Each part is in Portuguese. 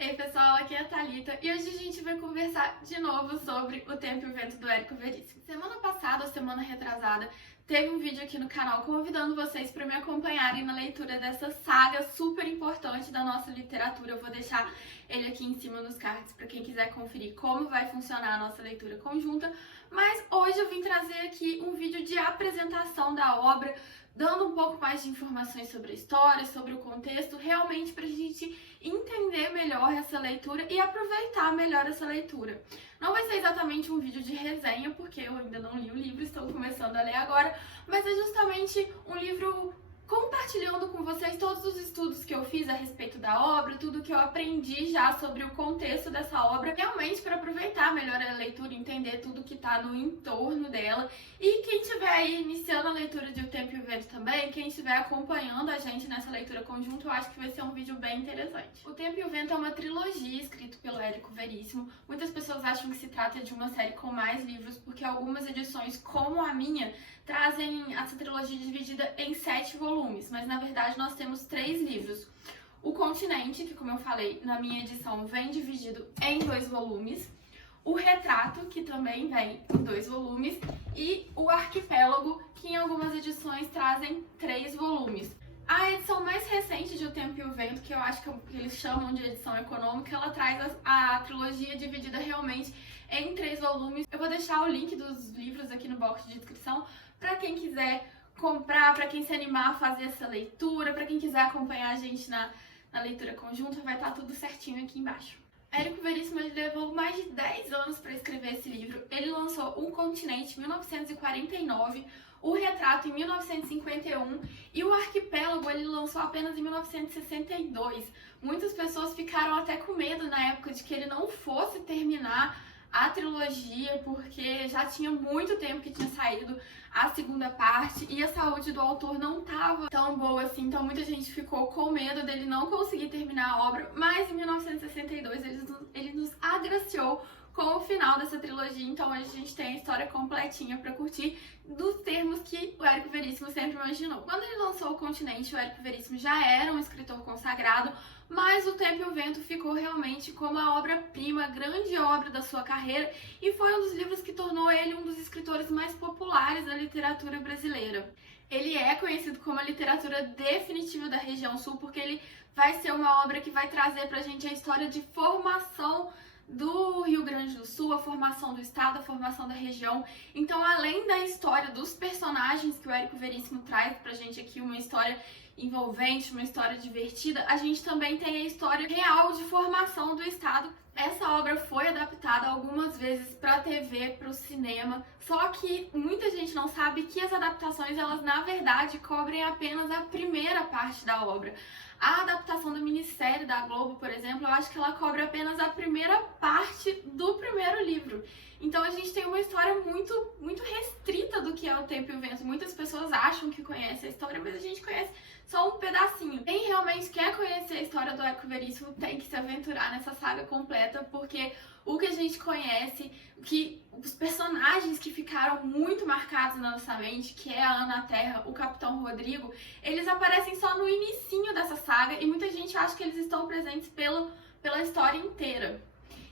Ei pessoal, aqui é a Thalita e hoje a gente vai conversar de novo sobre O Tempo e o Vento do Érico Veríssimo. Semana passada, ou semana retrasada, teve um vídeo aqui no canal convidando vocês para me acompanharem na leitura dessa saga super importante da nossa literatura. Eu vou deixar ele aqui em cima nos cards para quem quiser conferir como vai funcionar a nossa leitura conjunta. Mas hoje eu vim trazer aqui um vídeo de apresentação da obra, dando um pouco mais de informações sobre a história, sobre o contexto, realmente para a gente entender melhor essa leitura e aproveitar melhor essa leitura. Não vai ser exatamente um vídeo de resenha, porque eu ainda não li o livro, estou começando a ler agora, mas é justamente um livro compartilhando com vocês todos os estudos que eu fiz a respeito da obra, tudo que eu aprendi já sobre o contexto dessa obra, realmente para aproveitar melhor a leitura, entender tudo que está no entorno dela. E quem estiver aí iniciando a leitura de O Tempo e o Vento também, quem estiver acompanhando a gente nessa leitura conjunta, eu acho que vai ser um vídeo bem interessante. O Tempo e o Vento é uma trilogia escrita pelo Érico Veríssimo. Muitas pessoas acham que se trata de uma série com mais livros, porque algumas edições, como a minha, trazem essa trilogia dividida em 7 volumes, mas na verdade nós temos 3 livros. O Continente, que como eu falei, na minha edição vem dividido em 2 volumes. O Retrato, que também vem em 2 volumes. E o Arquipélago, que em algumas edições trazem 3 volumes. A edição mais recente de O Tempo e o Vento, que eu acho que eles chamam de edição econômica, ela traz a trilogia dividida realmente em 3 volumes. Eu vou deixar o link dos livros aqui no box de descrição para quem quiser comprar, para quem se animar a fazer essa leitura, para quem quiser acompanhar a gente na leitura conjunta, vai estar tudo certinho aqui embaixo. Érico Veríssimo levou mais de 10 anos para escrever esse livro. Ele lançou O Continente em 1949, O Retrato em 1951 e o Arquipélago ele lançou apenas em 1962. Muitas pessoas ficaram até com medo na época de que ele não fosse terminar a trilogia, porque já tinha muito tempo que tinha saído a segunda parte e a saúde do autor não estava tão boa assim, então muita gente ficou com medo dele não conseguir terminar a obra, mas em 1962 ele nos agraciou com o final dessa trilogia, então hoje a gente tem a história completinha para curtir dos termos que o Érico Veríssimo sempre imaginou. Quando ele lançou O Continente, o Érico Veríssimo já era um escritor consagrado, mas O Tempo e o Vento ficou realmente como a obra-prima, a grande obra da sua carreira, e foi um dos livros que tornou ele um dos escritores mais populares da literatura brasileira. Ele é conhecido como a literatura definitiva da região sul, porque ele vai ser uma obra que vai trazer pra gente a história de formação do Rio Grande do Sul, a formação do estado, a formação da região. Então, além da história dos personagens que o Érico Veríssimo traz pra gente aqui, uma história envolvente, uma história divertida, a gente também tem a história real de formação do estado. Essa obra foi adaptada algumas vezes para a TV, para o cinema, só que muita gente não sabe que as adaptações, elas na verdade cobrem apenas a primeira parte da obra. A adaptação do minissérie da Globo, por exemplo, eu acho que ela cobre apenas a primeira parte do primeiro livro. Então a gente tem uma história muito restrita do que é O Tempo e o Vento. Muitas pessoas acham que conhecem a história, mas a gente conhece só um pedacinho. Quem realmente quer conhecer a história do Érico Veríssimo tem que se aventurar nessa saga completa, porque o que a gente conhece, os personagens que ficaram muito marcados na nossa mente, que é a Ana Terra, o Capitão Rodrigo, eles aparecem só no inicinho dessa saga e muita gente acha que eles estão presentes pela história inteira.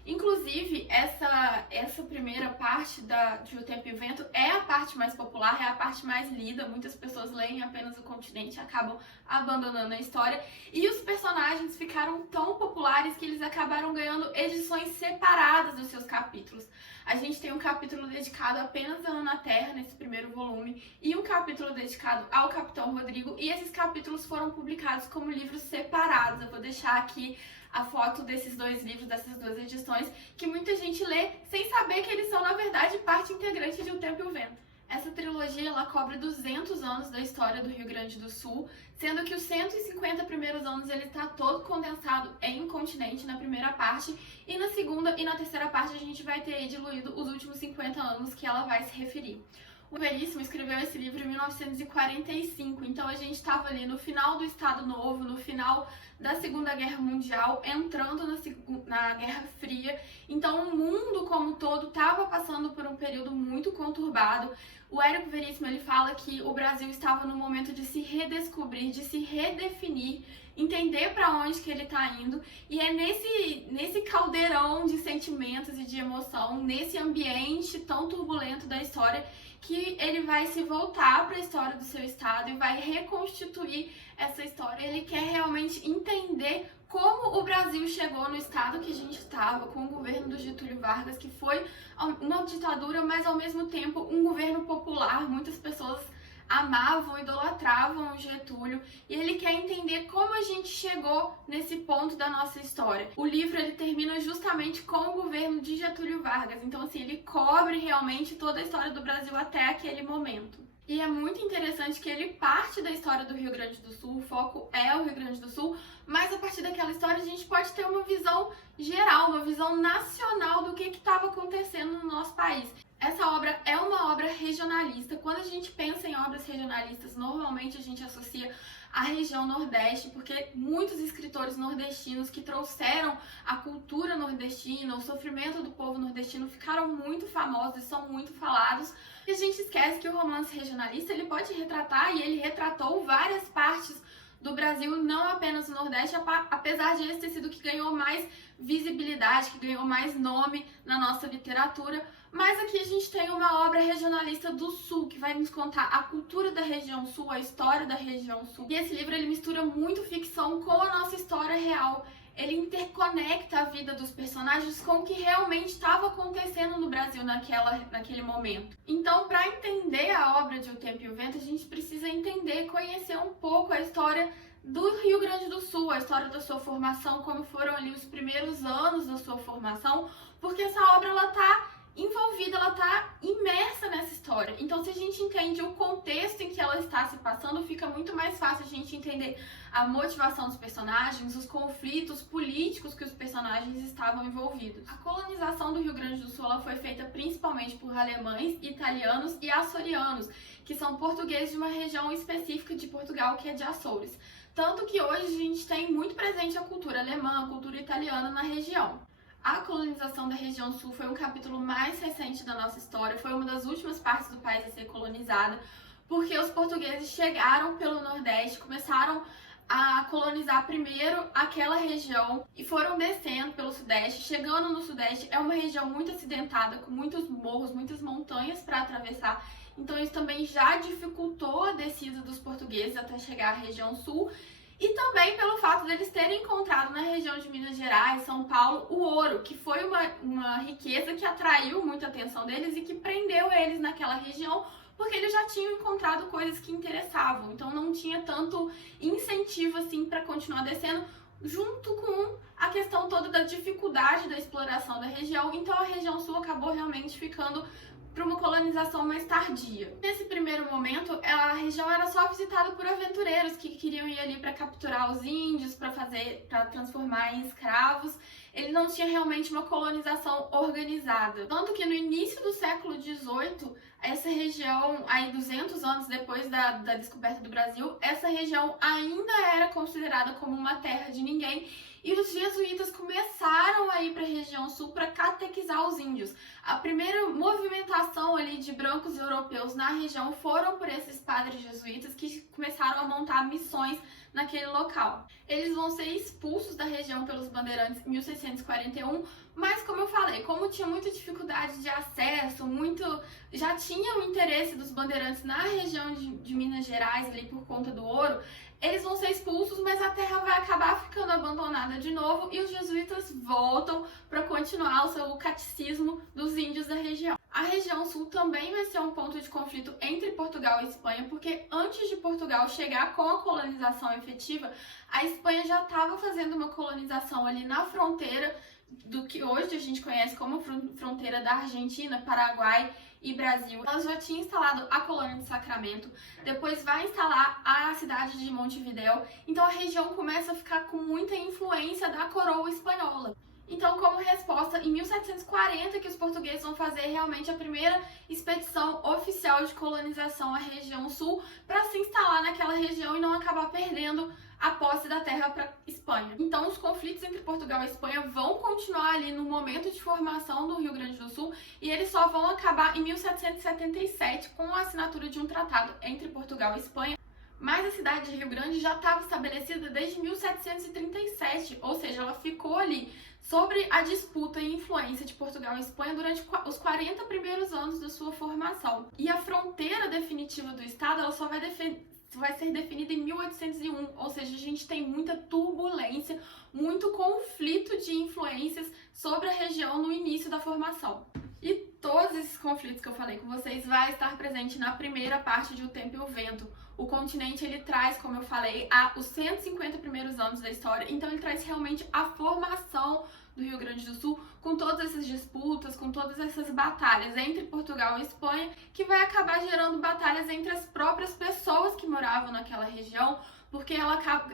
Inclusive, essa primeira parte de O Tempo e o Vento é a parte mais popular, é a parte mais lida. Muitas pessoas leem apenas O Continente e acabam abandonando a história. E os personagens ficaram tão populares que eles acabaram ganhando edições separadas dos seus capítulos. A gente tem um capítulo dedicado apenas à Ana Terra, nesse primeiro volume, e um capítulo dedicado ao Capitão Rodrigo, e esses capítulos foram publicados como livros separados. Eu vou deixar aqui a foto desses 2 livros, dessas 2 edições, que muita gente lê sem saber que eles são, na verdade, parte integrante de O Tempo e o Vento. Essa trilogia, ela cobre 200 anos da história do Rio Grande do Sul, sendo que os 150 primeiros anos ele está todo condensado em Continente na primeira parte, e na segunda e na terceira parte a gente vai ter diluído os últimos 50 anos que ela vai se referir. O Veríssimo escreveu esse livro em 1945, então a gente estava ali no final do Estado Novo, no final da Segunda Guerra Mundial, entrando na Guerra Fria, então o mundo como um todo estava passando por um período muito conturbado. O Érico Veríssimo ele fala que o Brasil estava no momento de se redescobrir, de se redefinir, entender para onde que ele está indo, e é nesse caldeirão de sentimentos e de emoção, nesse ambiente tão turbulento da história, que ele vai se voltar para a história do seu estado e vai reconstituir essa história. Ele quer realmente entender como o Brasil chegou no estado que a gente estava, com o governo do Getúlio Vargas, que foi uma ditadura, mas ao mesmo tempo um governo popular. Muitas pessoas amavam, idolatravam o Getúlio, e ele quer entender como a gente chegou nesse ponto da nossa história. O livro ele termina justamente com o governo de Getúlio Vargas, então assim, ele cobre realmente toda a história do Brasil até aquele momento. E é muito interessante que ele parte da história do Rio Grande do Sul, o foco é o Rio Grande do Sul, mas a partir daquela história a gente pode ter uma visão geral, uma visão nacional do que estava acontecendo no nosso país. Essa obra é uma obra regionalista. Quando a gente pensa em obras regionalistas, normalmente a gente associa a região Nordeste, porque muitos escritores nordestinos que trouxeram a cultura nordestina, o sofrimento do povo nordestino ficaram muito famosos e são muito falados. E a gente esquece que o romance regionalista ele pode retratar, e ele retratou várias partes do Brasil, não apenas o Nordeste, apesar de esse ter sido o que ganhou mais visibilidade, que ganhou mais nome na nossa literatura. Mas aqui a gente tem uma obra regionalista do Sul, que vai nos contar a cultura da região Sul, a história da região Sul. E esse livro ele mistura muito ficção com a nossa história real. Ele interconecta a vida dos personagens com o que realmente estava acontecendo no Brasil naquele momento. Então, para entender a obra de O Tempo e o Vento, a gente precisa entender, conhecer um pouco a história do Rio Grande do Sul, a história da sua formação, como foram ali os primeiros anos da sua formação, porque essa obra ela tá envolvida, ela tá imersa nessa história. Então, se a gente entende o contexto em que ela está se passando, fica muito mais fácil a gente entender a motivação dos personagens, os conflitos políticos que os personagens estavam envolvidos. A colonização do Rio Grande do Sul ela foi feita principalmente por alemães, italianos e açorianos, que são portugueses de uma região específica de Portugal, que é de Açores. Tanto que hoje a gente tem muito presente a cultura alemã, a cultura italiana na região. A colonização da região sul foi um capítulo mais recente da nossa história, foi uma das últimas partes do país a ser colonizada, porque os portugueses chegaram pelo Nordeste, começaram a colonizar primeiro aquela região e foram descendo pelo Sudeste. Chegando no Sudeste, é uma região muito acidentada, com muitos morros, muitas montanhas para atravessar, então isso também já dificultou a descida dos portugueses até chegar à região sul. E também pelo fato deles terem encontrado na região de Minas Gerais, São Paulo, o ouro, que foi uma riqueza que atraiu muita atenção deles e que prendeu eles naquela região, porque eles já tinham encontrado coisas que interessavam. Então não tinha tanto incentivo assim para continuar descendo, junto com a questão toda da dificuldade da exploração da região. Então a região sul acabou realmente ficando para uma colonização mais tardia. Nesse primeiro momento, a região era só visitada por aventureiros que queriam ir ali para capturar os índios, para transformar em escravos. Ele não tinha realmente uma colonização organizada. Tanto que no início do século XVIII, essa região, aí 200 anos depois da descoberta do Brasil, essa região ainda era considerada como uma terra de ninguém. E os jesuítas começaram a ir para a região sul para catequizar os índios. A primeira movimentação ali de brancos europeus na região foram por esses padres jesuítas que começaram a montar missões naquele local. Eles vão ser expulsos da região pelos bandeirantes em 1641, mas como eu falei, como tinha muita dificuldade de acesso, já tinha o interesse dos bandeirantes na região de Minas Gerais ali por conta do ouro, eles vão ser expulsos, mas a terra vai acabar ficando abandonada de novo e os jesuítas voltam para continuar o seu catecismo dos índios da região. A região sul também vai ser um ponto de conflito entre Portugal e Espanha, porque antes de Portugal chegar com a colonização efetiva, a Espanha já estava fazendo uma colonização ali na fronteira do que hoje a gente conhece como fronteira da Argentina, Paraguai e Brasil. Ela já tinha instalado a colônia de Sacramento, depois vai instalar a cidade de Montevidéu, então a região começa a ficar com muita influência da coroa espanhola. Então, como resposta, em 1740 que os portugueses vão fazer realmente a primeira expedição oficial de colonização à região sul para se instalar naquela região e não acabar perdendo a posse da terra para Espanha. Então, os conflitos entre Portugal e Espanha vão continuar ali no momento de formação do Rio Grande do Sul e eles só vão acabar em 1777 com a assinatura de um tratado entre Portugal e Espanha, Mas a cidade de Rio Grande já estava estabelecida desde 1737, ou seja, ela ficou ali sobre a disputa e influência de Portugal e Espanha durante os 40 primeiros anos da sua formação. E a fronteira definitiva do estado ela só vai ser definida em 1801, ou seja, a gente tem muita turbulência, muito conflito de influências sobre a região no início da formação. E todos esses conflitos que eu falei com vocês vai estar presente na primeira parte de O Tempo e o Vento. O continente ele traz, como eu falei, os 150 primeiros anos da história, então ele traz realmente a formação do Rio Grande do Sul, com todas essas disputas, com todas essas batalhas entre Portugal e Espanha, que vai acabar gerando batalhas entre as próprias pessoas que moravam naquela região, porque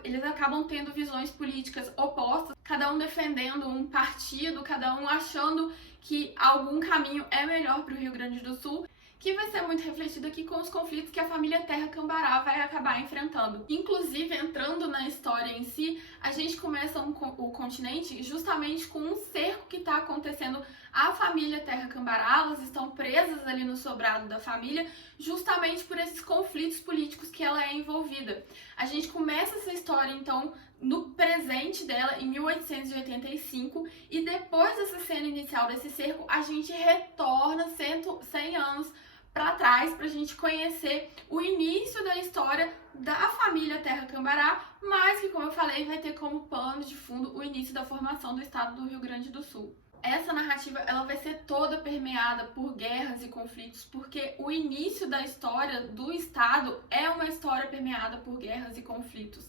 eles acabam tendo visões políticas opostas, cada um defendendo um partido, cada um achando que algum caminho é melhor para o Rio Grande do Sul, que vai ser muito refletido aqui com os conflitos que a família Terra Cambará vai acabar enfrentando. Inclusive, entrando na história em si, a gente começa o continente justamente com um cerco que está acontecendo à família Terra Cambará. Elas estão presas ali no sobrado da família, justamente por esses conflitos políticos que ela é envolvida. A gente começa essa história, então, no presente dela, em 1885, e depois dessa cena inicial desse cerco, a gente retorna 100 anos para trás para a gente conhecer o início da história da família Terra Cambará, mas que, como eu falei, vai ter como pano de fundo o início da formação do estado do Rio Grande do Sul. Essa narrativa ela vai ser toda permeada por guerras e conflitos, porque o início da história do estado é uma história permeada por guerras e conflitos.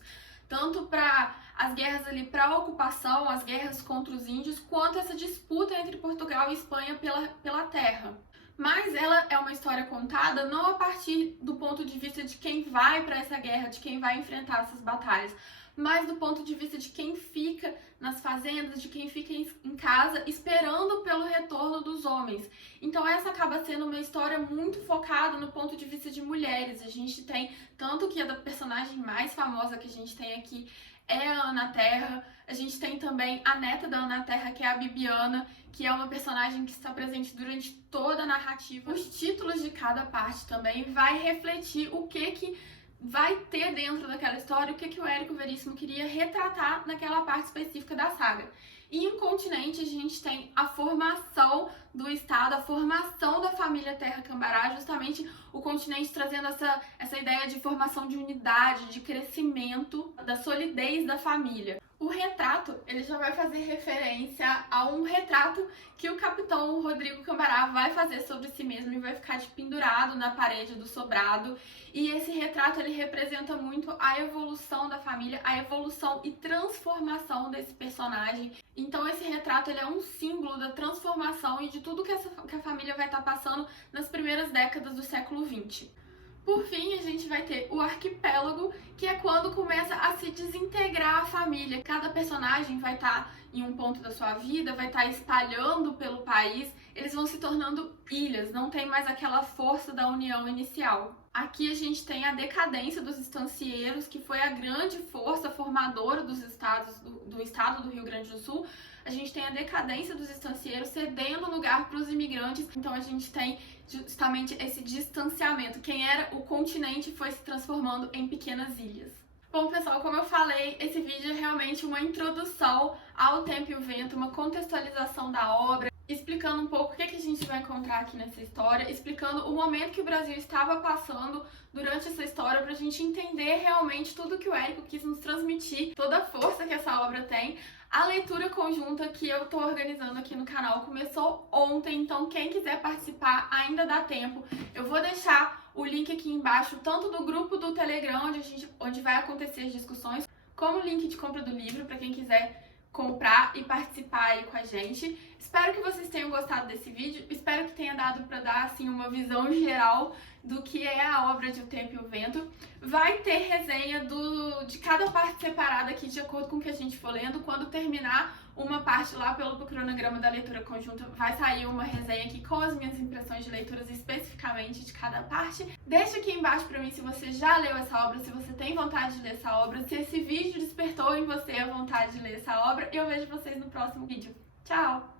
Tanto para as guerras ali para a ocupação, as guerras contra os índios, quanto essa disputa entre Portugal e Espanha pela terra. Mas ela é uma história contada não a partir do ponto de vista de quem vai para essa guerra, de quem vai enfrentar essas batalhas, mas do ponto de vista de quem fica nas fazendas, de quem fica em casa esperando pelo retorno dos homens. Então essa acaba sendo uma história muito focada no ponto de vista de mulheres. A gente tem, tanto que a da personagem mais famosa que a gente tem aqui é a Ana Terra, a gente tem também a neta da Ana Terra, que é a Bibiana, que é uma personagem que está presente durante toda a narrativa. Os títulos de cada parte também vai refletir o que vai ter dentro daquela história, o que o Érico Veríssimo queria retratar naquela parte específica da saga. E em Continente a gente tem a formação do estado, a formação da família Terra Cambará, justamente o Continente trazendo essa ideia de formação de unidade, de crescimento, da solidez da família. O retrato, ele já vai fazer referência a um retrato que o capitão Rodrigo Cambará vai fazer sobre si mesmo e vai ficar pendurado na parede do sobrado. E esse retrato, ele representa muito a evolução da família, a evolução e transformação desse personagem. Então esse retrato, ele é um símbolo da transformação e de tudo que a família vai estar passando nas primeiras décadas do século XX. Por fim, a gente vai ter o arquipélago, que é quando começa a se desintegrar a família. Cada personagem vai estar em um ponto da sua vida, vai estar espalhando pelo país, eles vão se tornando ilhas, não tem mais aquela força da união inicial. Aqui a gente tem a decadência dos estancieiros, que foi a grande força formadora do estado do Rio Grande do Sul. A gente tem a decadência dos estancieiros cedendo lugar para os imigrantes. Então a gente tem justamente esse distanciamento. Quem era o continente foi se transformando em pequenas ilhas. Bom, pessoal, como eu falei, esse vídeo é realmente uma introdução ao Tempo e o Vento, uma contextualização da obra, explicando um pouco o que a gente vai encontrar aqui nessa história, explicando o momento que o Brasil estava passando durante essa história, pra gente entender realmente tudo que o Érico quis nos transmitir, toda a força que essa obra tem. A leitura conjunta que eu tô organizando aqui no canal começou ontem, então quem quiser participar ainda dá tempo. Eu vou deixar o link aqui embaixo, tanto do grupo do Telegram, onde vai acontecer as discussões, como o link de compra do livro, para quem quiser comprar e participar aí com a gente. Espero que vocês tenham gostado desse vídeo, espero que tenha dado para dar assim uma visão geral do que é a obra de O Tempo e o Vento. Vai ter resenha de cada parte separada aqui, de acordo com o que a gente for lendo. Quando terminar uma parte lá pelo cronograma da leitura conjunta, vai sair uma resenha aqui com as minhas impressões de leituras especificamente de cada parte. Deixa aqui embaixo pra mim se você já leu essa obra, se você tem vontade de ler essa obra, se esse vídeo despertou em você a vontade de ler essa obra. E eu vejo vocês no próximo vídeo. Tchau!